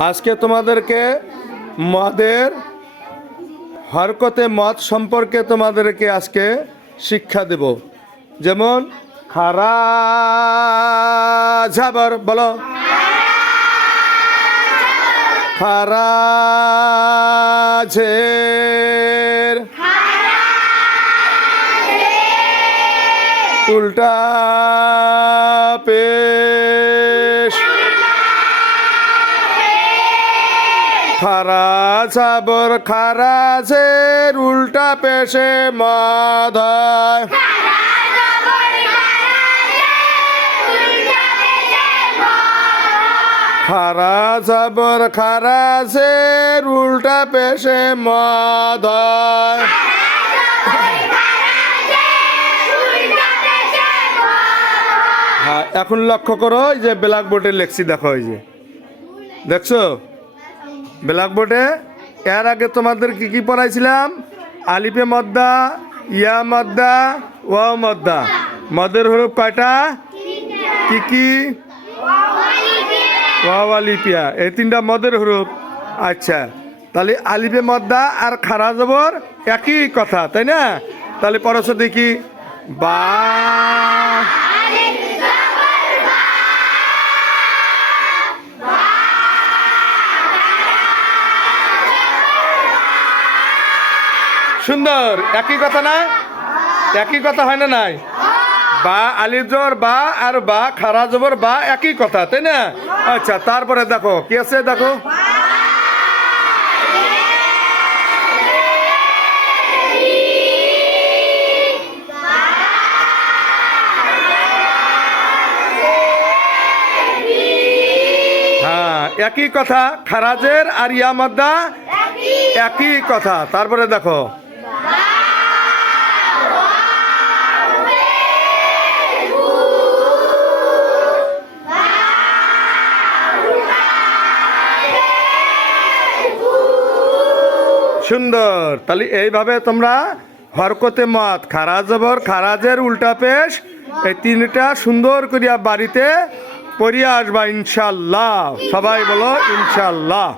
আজকে তোমাদেরকে মদের হরকতে মদ সম্পর্কে তোমাদেরকে আজকে শিক্ষা দেব। যেমন খারা ঝাবর বলো, খারা ঝের উল্টা পেশ, খারা ঝাবর খারা ঝের উল্টা পেশে মদ হয়। খারা ঝাবর খারা ঝের উল্টা পেশে মদ হয়। হ্যাঁ, এখন লক্ষ্য করো এই যে ব্ল্যাকবোর্ডে লেখছি, দেখো এই যে দেখছো ব্ল্যাকবোর্ডে। এর আগে তোমাদের কি কি পড়াইছিলাম? আলিফে মদ্দা, ইয়া মদ্দা, ওয়াও মদ্দা। মদের হরফ কয়টা? কি কি? ওয়াও আলিফিয়া, এই তিনটা মদের হরফ। আচ্ছা, তাহলে আলিফে মদ্দা আর খারা জবর একই কথা, তাই না? তাহলে পড়াশো দেখি। বা সুন্দর, একই কথা না? একই কথা হয় না? নাই বা আলিফ জবর বা আর বা খারা জবর বা একই কথা, তাই না? আচ্ছা, তারপরে দেখো কি আছে, দেখো হ্যাঁ, একই কথা, খারাজের আর ইয়া মাদ্দা একই কথা। তারপরে দেখো সুন্দর। তাহলে এইভাবে তোমরা হরকতে মত, খারা জবর খারাজের উল্টা পেশ, এই তিনটা সুন্দর করিয়া বাড়িতে পড়িয়া আসবা ইনশাল্লাহ। সবাই বলো ইনশাল্লাহ।